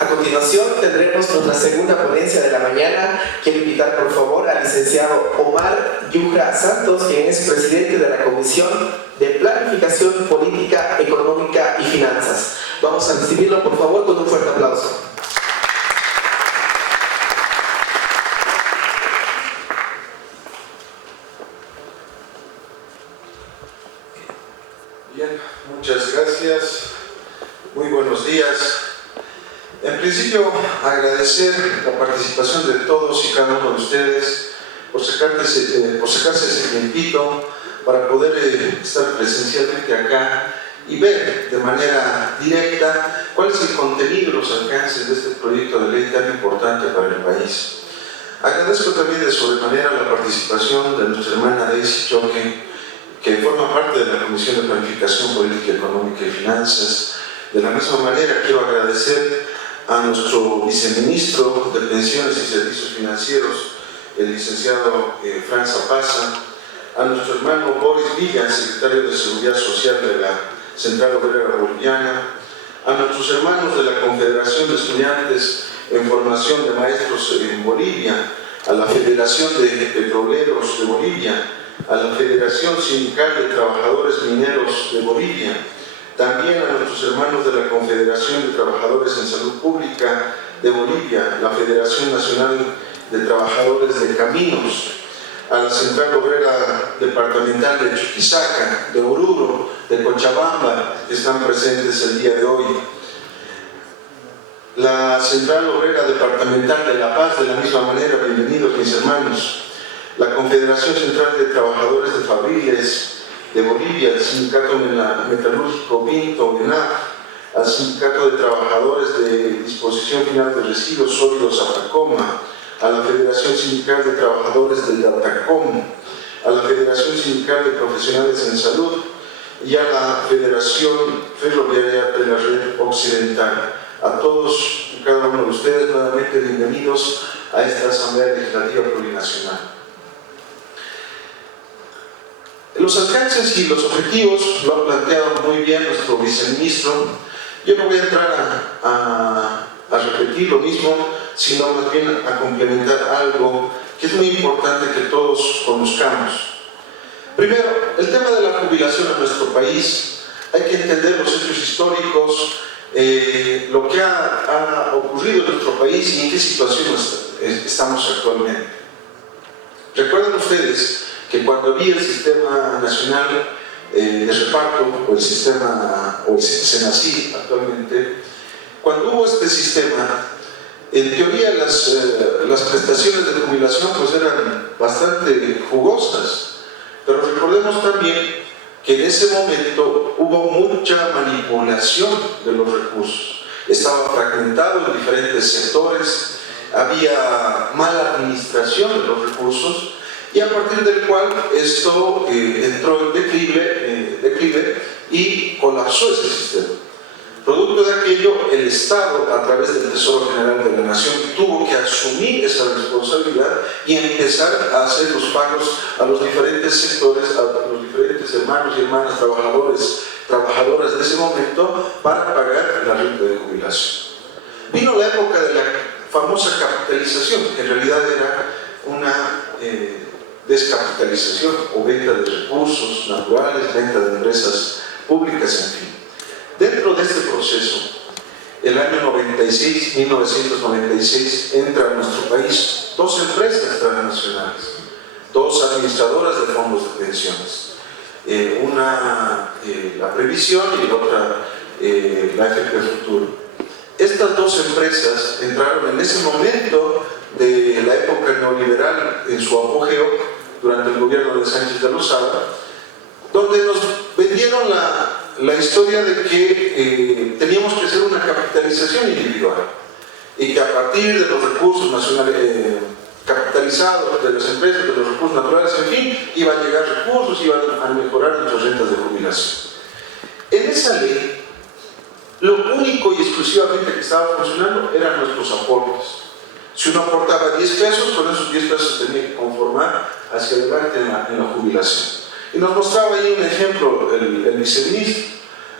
A continuación tendremos nuestra segunda ponencia de la mañana. Quiero invitar por favor al licenciado Omar Yujra Santos, quien es presidente de la Comisión de Planificación Política, Económica y Finanzas. Vamos a recibirlo por favor con un fuerte aplauso. Bien, muchas gracias. Muy buenos días. En principio, agradecer la participación de todos y cada uno de ustedes por sacarse ese tiempito para poder estar presencialmente acá y ver de manera directa cuál es el contenido y los alcances de este proyecto de ley tan importante para el país. Agradezco también de sobremanera la participación de nuestra hermana Daisy Choque, que forma parte de la Comisión de Planificación Política, Económica y Finanzas. De la misma manera, quiero agradecer a nuestro viceministro de Pensiones y Servicios Financieros, el licenciado Franz Apaza, a nuestro hermano Boris Villa, secretario de Seguridad Social de la Central Obrera Boliviana, a nuestros hermanos de la Confederación de Estudiantes en Formación de Maestros en Bolivia, a la Federación de Petroleros de Bolivia a la Federación Sindical de Trabajadores Mineros de Bolivia, también a nuestros hermanos de la Confederación de Trabajadores en Salud Pública de Bolivia, la Federación Nacional de Trabajadores de Caminos, a la Central Obrera Departamental de Chuquisaca, de Oruro, de Cochabamba, que están presentes el día de hoy. La Central Obrera Departamental de La Paz, de la misma manera, bienvenidos mis hermanos. La Confederación Central de Trabajadores de Fabriles de Bolivia, el Sindicato Metalúrgico Vinto, ENAF, al Sindicato de Trabajadores de Disposición Final de Residuos Sólidos Atacoma, a la Federación Sindical de Trabajadores del Atacom, a la Federación Sindical de Profesionales en Salud y a la Federación Ferroviaria de la Red Occidental. A todos y cada uno de ustedes nuevamente bienvenidos a esta Asamblea Legislativa Plurinacional. Los alcances y los objetivos lo ha planteado muy bien nuestro viceministro. Yo no voy a entrar a repetir lo mismo, sino más bien a complementar algo que es muy importante que todos conozcamos. Primero, el tema de la jubilación en nuestro país. Hay que entender los hechos históricos, lo que ha ocurrido en nuestro país y en qué situación estamos actualmente. Recuerden ustedes que cuando había el sistema nacional de reparto, o el sistema, o el SENACI actualmente, cuando hubo este sistema, en teoría las prestaciones de jubilación pues eran bastante jugosas, pero recordemos también que en ese momento hubo mucha manipulación de los recursos. Estaba fragmentado en diferentes sectores, había mala administración de los recursos, y a partir del cual esto entró en declive y colapsó ese sistema. Producto de aquello, el Estado, a través del Tesoro General de la Nación, tuvo que asumir esa responsabilidad y empezar a hacer los pagos a los diferentes sectores, a los diferentes hermanos y hermanas trabajadoras de ese momento para pagar la renta de jubilación. Vino la época de la famosa capitalización, que en realidad era una descapitalización o venta de recursos naturales, venta de empresas públicas, en fin. Dentro de este proceso, el año 1996, entra a nuestro país dos empresas transnacionales, dos administradoras de fondos de pensiones. Una la Previsión y la otra la AFP Futuro. Estas dos empresas entraron en ese momento de la época neoliberal en su apogeo durante el gobierno de Sánchez de Lozada, donde nos vendieron la historia de que teníamos que hacer una capitalización individual y que a partir de los recursos nacionales capitalizados de las empresas, de los recursos naturales, en fin, iban a llegar recursos, iban a mejorar nuestras rentas de jubilación. En esa ley, lo único y exclusivamente que estaba funcionando eran nuestros aportes. Si uno aportaba 10 pesos, con esos 10 pesos se tenía que conformar hacia adelante en la jubilación. Y nos mostraba ahí un ejemplo el viceministro,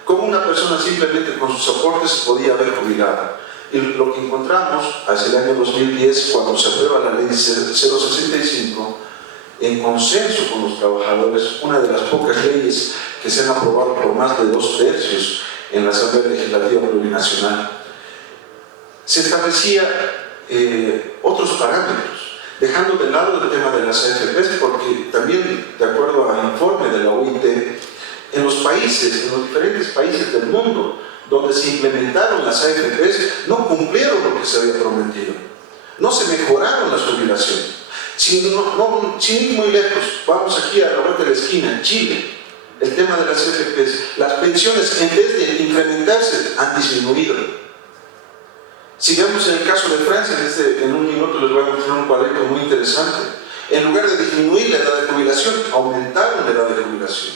cómo una persona simplemente con sus aportes se podía haber jubilado. Y lo que encontramos hacia el año 2010, cuando se aprueba la ley 065, en consenso con los trabajadores, una de las pocas leyes que se han aprobado por más de 2/3 en la Asamblea Legislativa Plurinacional, se establecía otros parámetros, dejando de lado el tema de las AFPs, porque también, de acuerdo al informe de la OIT, en los diferentes países del mundo donde se implementaron las AFPs, no cumplieron lo que se había prometido, no se mejoraron las jubilaciones. Sin ir muy lejos, vamos aquí a la vuelta de la esquina, en Chile, el tema de las AFPs, las pensiones en vez de incrementarse han disminuido. Si vemos en el caso de Francia, en un minuto les voy a mostrar un cuadrito muy interesante. En lugar de disminuir la edad de jubilación, aumentaron la edad de jubilación.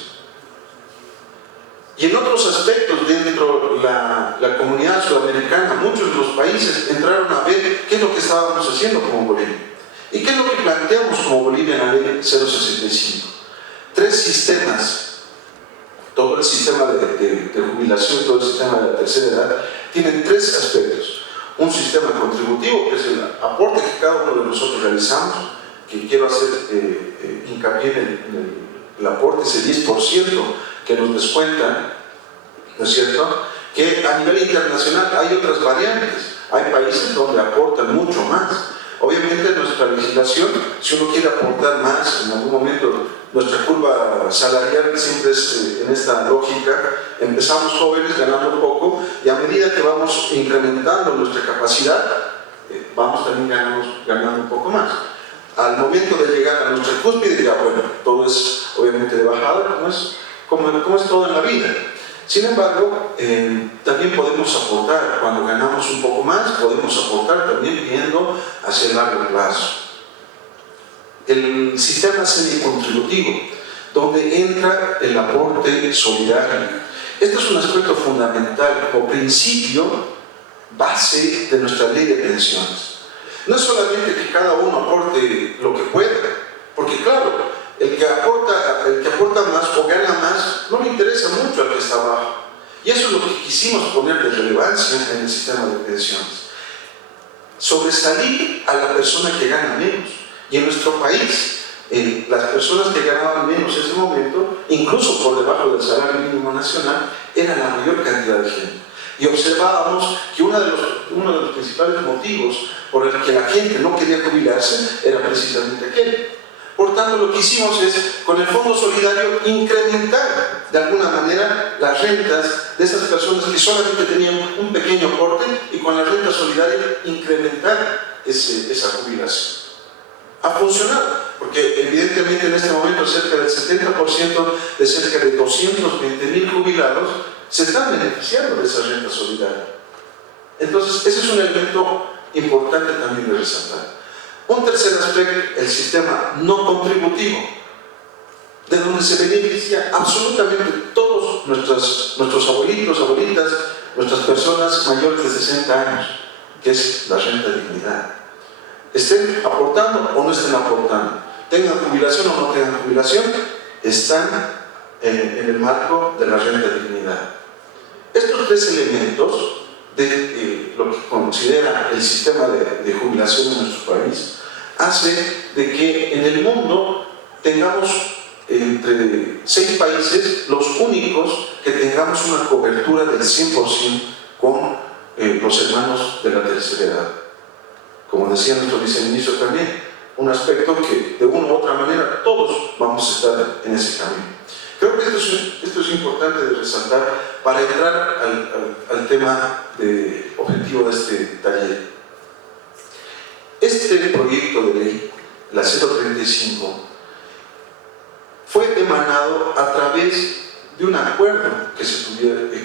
Y en otros aspectos dentro de la comunidad sudamericana, muchos de los países entraron a ver qué es lo que estábamos haciendo como Bolivia. ¿Y qué es lo que planteamos como Bolivia en la ley 065? 3 sistemas. Todo el sistema de jubilación, todo el sistema de la tercera edad, tienen 3 aspectos. Un sistema contributivo, que es el aporte que cada uno de nosotros realizamos, que quiero hacer hincapié en el aporte, ese 10% que nos descuentan, ¿no es cierto? Que a nivel internacional hay otras variantes, hay países donde aportan mucho más. Obviamente nuestra legislación, si uno quiere aportar más, en algún momento nuestra curva salarial siempre es en esta lógica, empezamos jóvenes ganando poco y a medida que vamos incrementando nuestra capacidad, vamos también ganando un poco más. Al momento de llegar a nuestra cúspide, ya bueno, todo es obviamente de bajada, como es todo en la vida. Sin embargo, también podemos aportar, cuando ganamos un poco más, podemos aportar también viendo hacia el largo plazo. El sistema semicontributivo, donde entra el aporte solidario. Este es un aspecto fundamental, como principio, base de nuestra ley de pensiones. No es solamente que cada uno aporte lo que pueda, porque claro, el que aporta más o gana más no le interesa mucho al que está abajo. Y eso es lo que quisimos poner de relevancia en el sistema de pensiones. Sobresalir a la persona que gana menos. Y en nuestro país, las personas que ganaban menos en ese momento, incluso por debajo del salario mínimo nacional, era la mayor cantidad de gente. Y observábamos que uno de los principales motivos por el que la gente no quería jubilarse era precisamente aquel. Por tanto, lo que hicimos es, con el Fondo Solidario, incrementar de alguna manera las rentas de esas personas que solamente tenían un pequeño aporte, y con la renta solidaria incrementar esa jubilación. Ha funcionado, porque evidentemente en este momento cerca del 70% de cerca de 220.000 jubilados se están beneficiando de esa renta solidaria. Entonces, ese es un elemento importante también de resaltar. Un tercer aspecto, el sistema no contributivo, de donde se beneficia absolutamente todos nuestros abuelitos, abuelitas, nuestras personas mayores de 60 años, que es la renta de dignidad. Estén aportando o no estén aportando, tengan jubilación o no tengan jubilación, están en el marco de la renta de dignidad. Estos tres elementos de lo que considera el sistema de jubilación en nuestro país hace de que en el mundo tengamos entre 6 países los únicos que tengamos una cobertura del 100% con los hermanos de la tercera edad. Como decía nuestro viceministro también, un aspecto que de una u otra manera todos vamos a estar en ese camino. Creo que esto es importante de resaltar para entrar al tema objetivo de este taller. Este proyecto de ley, la 035, fue emanado a través de un acuerdo que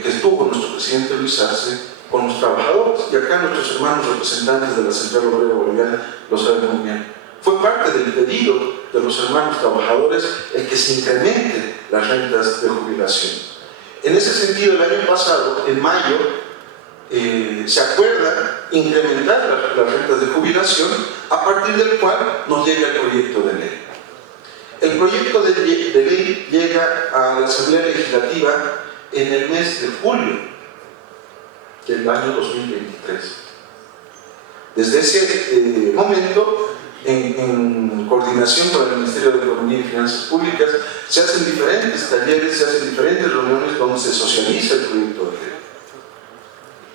estuvo nuestro presidente Luis Arce con los trabajadores, y acá nuestros hermanos representantes de la Central Obrera Boliviana lo saben muy bien. Fue parte del pedido de los hermanos trabajadores el que se incremente las rentas de jubilación. En ese sentido, el año pasado, en mayo, se acuerda incrementar las rentas de jubilación, a partir del cual nos llega el proyecto de ley. El proyecto de ley llega a la Asamblea Legislativa en el mes de julio del año 2023. Desde ese momento, en coordinación con el Ministerio de Economía y Finanzas Públicas, se hacen diferentes talleres, se hacen diferentes reuniones donde se socializa el proyecto de ley.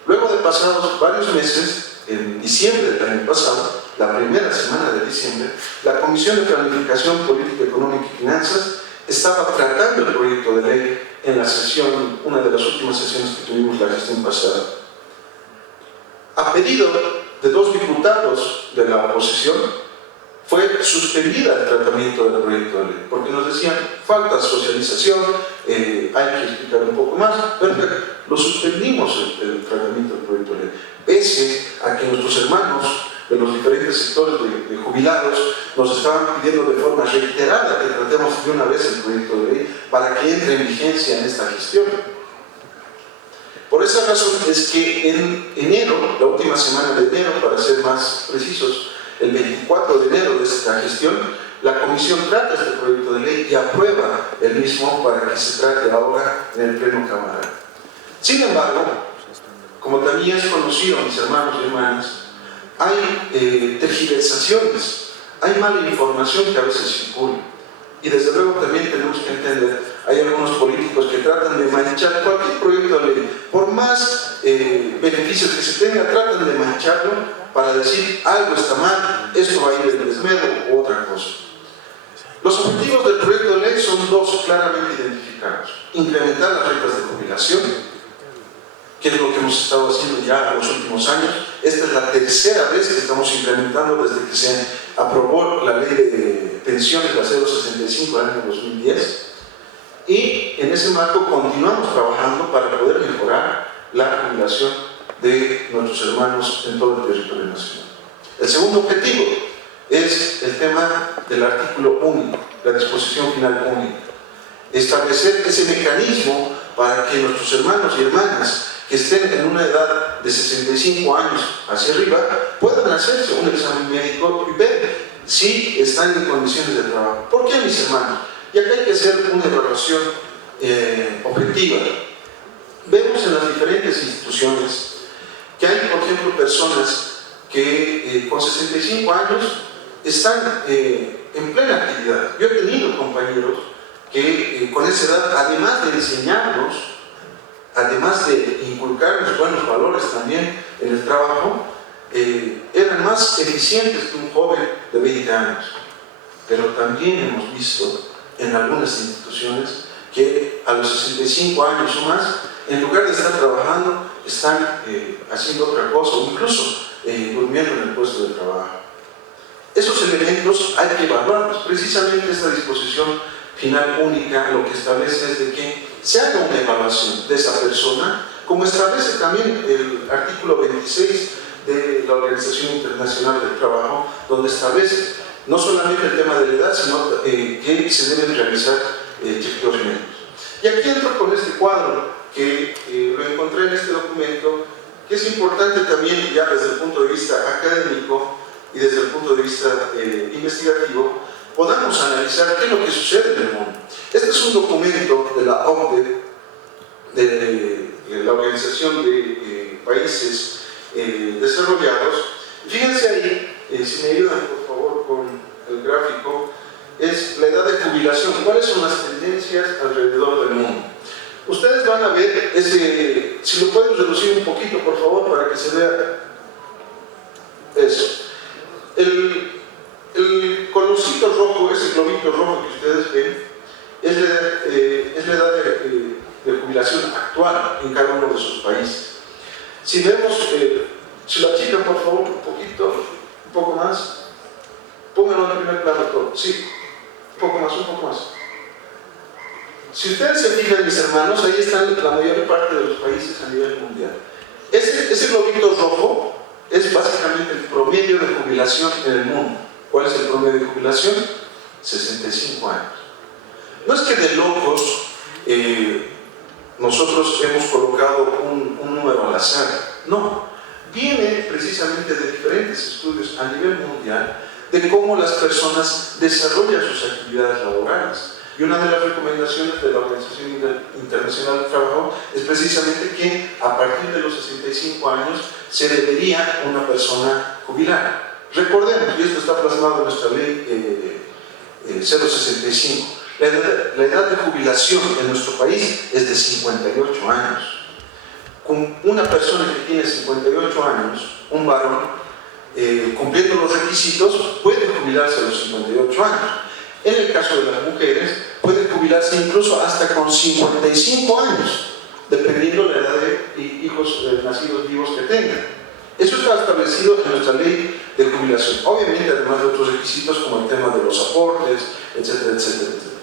Luego de pasados varios meses, en diciembre del año pasado, la primera semana de diciembre, la Comisión de Planificación Política, Económica y Finanzas estaba tratando el proyecto de ley en la sesión, una de las últimas sesiones que tuvimos la gestión pasada. A pedido de 2 diputados de la oposición, fue suspendida el tratamiento del proyecto de ley, porque nos decían, falta socialización, hay que explicar un poco más. Perfecto, lo suspendimos el tratamiento del proyecto de ley, pese a que nuestros hermanos de los diferentes sectores de jubilados nos estaban pidiendo de forma reiterada que tratemos de una vez el proyecto de ley para que entre en vigencia en esta gestión. Por esa razón es que en enero, la última semana de enero, para ser más precisos, el 24 de enero de esta gestión, la Comisión trata este proyecto de ley y aprueba el mismo para que se trate ahora en el Pleno Cámara. Sin embargo, como también es conocido, mis hermanos y hermanas, hay tergiversaciones, hay mala información que a veces circula. Y desde luego también tenemos que entender, hay algunos políticos que tratan de manchar cualquier proyecto de ley, por más beneficios que se tenga, tratan de mancharlo para decir algo está mal, esto va a ir en desmedro u otra cosa. Los objetivos del proyecto de ley son dos claramente identificados: incrementar las rentas de jubilación, que es lo que hemos estado haciendo ya en los últimos años. Esta es la tercera vez que estamos implementando desde que se aprobó la ley de pensiones, la 065 del año 2010, y en ese marco continuamos trabajando para poder mejorar la jubilación de nuestros hermanos en todo el territorio nacional. El segundo objetivo es el tema del artículo único, la disposición final única. Establecer ese mecanismo para que nuestros hermanos y hermanas que estén en una edad de 65 años hacia arriba puedan hacerse un examen médico y ver si están en condiciones de trabajo. ¿Por qué, mis hermanos? Y acá hay que hacer una evaluación objetiva. Vemos en las diferentes instituciones que hay, por ejemplo, personas que con 65 años están en plena actividad. Yo he tenido compañeros que con esa edad, además de enseñarnos, además de inculcarnos buenos valores también en el trabajo, eran más eficientes que un joven de 20 años. Pero también hemos visto en algunas instituciones que a los 65 años o más, en lugar de estar trabajando, están haciendo otra cosa, o incluso durmiendo en el puesto de trabajo. Esos elementos hay que evaluarlos. Precisamente esta disposición final única lo que establece es de que se haga una evaluación de esa persona, como establece también el artículo 26 de la Organización Internacional del Trabajo, donde establece no solamente el tema de la edad, sino que se deben realizar chequeos médicos. Y aquí entro con este cuadro que lo encontré en este documento, que es importante también ya desde el punto de vista académico y desde el punto de vista investigativo, podamos analizar qué es lo que sucede en el mundo. Este es un documento de la OCDE, de la Organización de Países Desarrollados. Fíjense ahí, si me ayudan por favor con el gráfico, es la edad de jubilación. ¿Cuáles son las tendencias alrededor del mundo? Ustedes van a ver, si lo pueden reducir un poquito por favor para que se vea eso. El colorcito rojo, ese globito rojo que ustedes ven, es la edad de jubilación actual en cada uno de sus países. Si vemos, si lo achican por favor un poquito, un poco más, pónganlo en primer plano todo, sí, un poco más. Si ustedes se fijan, mis hermanos, ahí están la mayor parte de los países a nivel mundial. Ese globito rojo es básicamente el promedio de jubilación en el mundo. ¿Cuál es el promedio de jubilación? 65 años. No es que de locos nosotros hemos colocado un número al azar, no. Viene precisamente de diferentes estudios a nivel mundial de cómo las personas desarrollan sus actividades laborales. Y una de las recomendaciones de la Organización Internacional del Trabajo es precisamente que a partir de los 65 años se debería una persona jubilar. Recordemos, y esto está plasmado en nuestra ley 065, la edad de jubilación en nuestro país es de 58 años. Con una persona que tiene 58 años, un varón, cumpliendo los requisitos, puede jubilarse a los 58 años. En el caso de las mujeres, puede jubilarse incluso hasta con 55 años, dependiendo de la edad de hijos nacidos vivos que tengan. Eso está establecido en nuestra ley de jubilación. Obviamente, además de otros requisitos como el tema de los aportes, etcétera, etcétera, etcétera.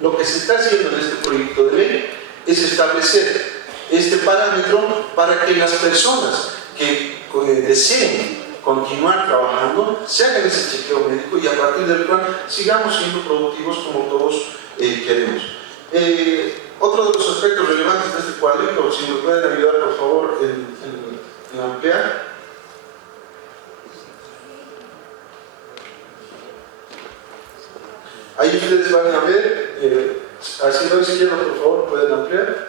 Lo que se está haciendo en este proyecto de ley es establecer este parámetro para que las personas que deseen continuar trabajando se hagan ese chequeo médico y a partir del cual sigamos siendo productivos como todos queremos. Otro de los aspectos relevantes de este cuadrito, si me pueden ayudar por favor en ampliar. Ahí ustedes van a ver, hacia el lado izquierdo por favor pueden ampliar.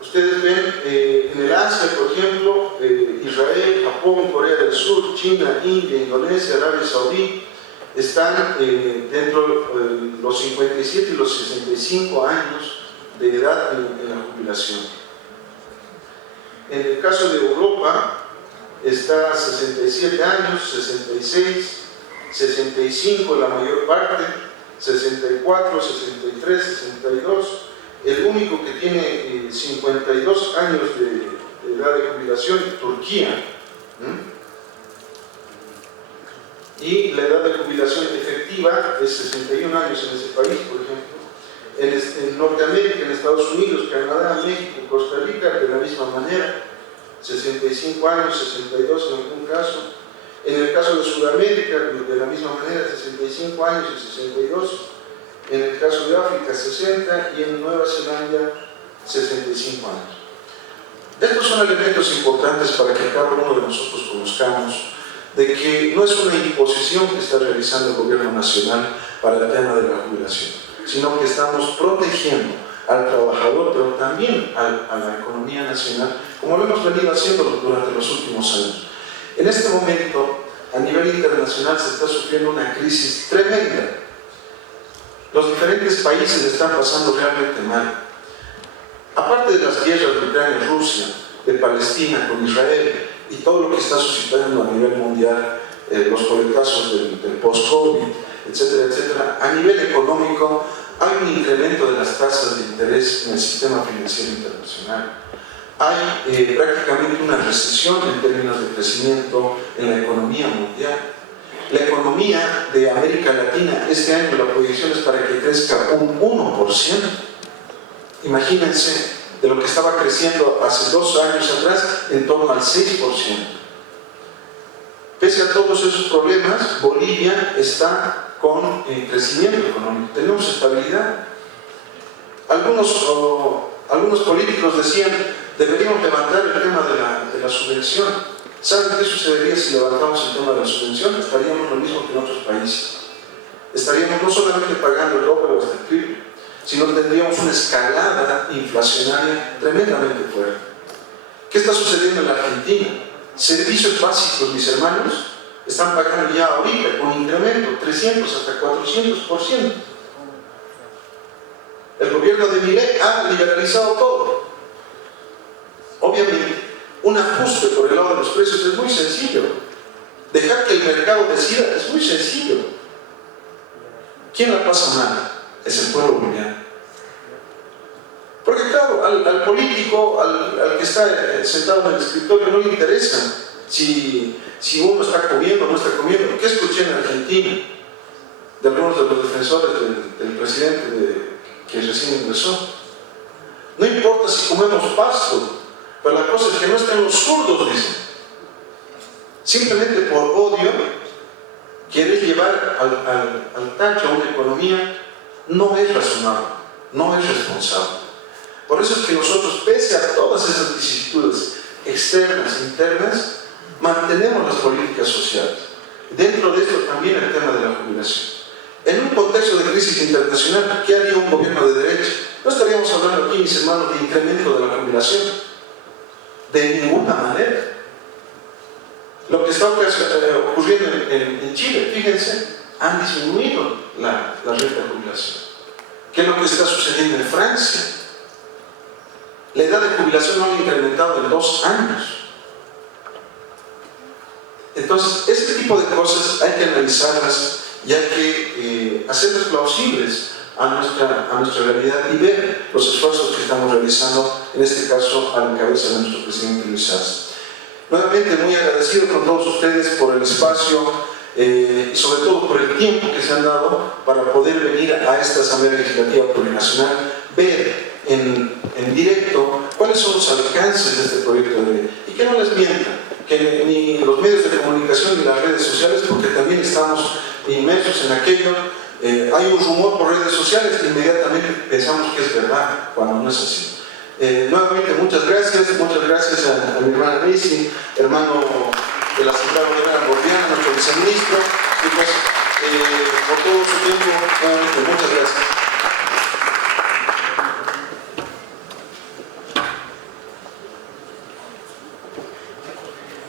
Ustedes ven en el Asia, por ejemplo, Israel, Japón, Corea del Sur, China, India, Indonesia, Arabia Saudí, están dentro de los 57 y los 65 años de edad en la jubilación. En el caso de Europa, está a 67 años, 66, 65 la mayor parte, 64, 63, 62. El único que tiene 52 años de edad de jubilación, Turquía. Y la edad de jubilación efectiva es 61 años en ese país, por ejemplo. En Norteamérica, en Estados Unidos, Canadá, México, Costa Rica, de la misma manera, 65 años, 62 en algún caso. En el caso de Sudamérica, de la misma manera, 65 años y 62. En el caso de África, 60, y en Nueva Zelanda, 65 años. Estos son elementos importantes para que cada uno de nosotros conozcamos de que no es una imposición que está realizando el gobierno nacional para el tema de la jubilación, sino que estamos protegiendo al trabajador, pero también a la economía nacional, como lo hemos venido haciendo durante los últimos años. En este momento, a nivel internacional, se está sufriendo una crisis tremenda. Los diferentes países están pasando realmente mal. Aparte de las guerras de Ucrania, Rusia, de Palestina con Israel y todo lo que está suscitando a nivel mundial, los coletazos del post-COVID, etcétera, etcétera, a nivel económico hay un incremento de las tasas de interés en el sistema financiero internacional. Hay prácticamente una recesión en términos de crecimiento en la economía mundial. La economía de América Latina este año la proyección es para que crezca un 1%. Imagínense de lo que estaba creciendo hace 2 años atrás en torno al 6%. Pese a todos esos problemas, Bolivia está con crecimiento económico, tenemos estabilidad. Algunos políticos decían, deberíamos levantar el tema de la subvención. ¿Saben qué sucedería si levantamos el tema de la subvención? Estaríamos lo mismo que en otros países. Estaríamos no solamente pagando el doble o hasta el triple, sino tendríamos una escalada inflacionaria tremendamente fuerte. ¿Qué está sucediendo en la Argentina? Servicios básicos, mis hermanos, están pagando ya ahorita con incremento 300 hasta 400%. El gobierno de Milei ha liberalizado todo. Obviamente, un ajuste por el lado de los precios es muy sencillo. Dejar que el mercado decida es muy sencillo. ¿Quién la pasa mal? Es el pueblo boliviano. Porque claro, al político, al que está sentado en el escritorio, no le interesa si uno está comiendo o no está comiendo. ¿Qué escuché en Argentina de algunos de los defensores del presidente que recién ingresó? No importa si comemos pasto, pero la cosa es que no estén los zurdos, dicen. Simplemente por odio, querer llevar al tacho a una economía no es razonable, no es responsable. Por eso es que nosotros, pese a todas esas vicisitudes externas e internas, mantenemos las políticas sociales. Dentro de esto también el tema de la jubilación. En un contexto de crisis internacional, ¿qué haría un gobierno de derecha? No estaríamos hablando aquí, mis hermanos, de incremento de la jubilación. De ninguna manera. Lo que está ocurriendo en Chile, fíjense, han disminuido la renta de jubilación. ¿Qué es lo que está sucediendo en Francia? La edad de jubilación no ha incrementado en 2 años. Entonces, este tipo de cosas hay que analizarlas y hay que hacerlas plausibles a nuestra realidad y ver los esfuerzos que estamos realizando, en este caso a la cabeza de nuestro presidente Luis Arce. Nuevamente muy agradecido con todos ustedes por el espacio y sobre todo por el tiempo que se han dado para poder venir a esta Asamblea Legislativa Plurinacional, ver en directo cuáles son los alcances de este proyecto de ley y que no les mientan, que ni los medios de comunicación ni las redes sociales, porque también estamos inmersos en aquello. Hay un rumor por redes sociales que inmediatamente pensamos que es verdad, cuando no es así. Nuevamente muchas gracias a mi hermana Risi, hermano de la Central Obrera Boliviana, nuestro viceministro, y pues por todo su tiempo, nuevamente muchas gracias.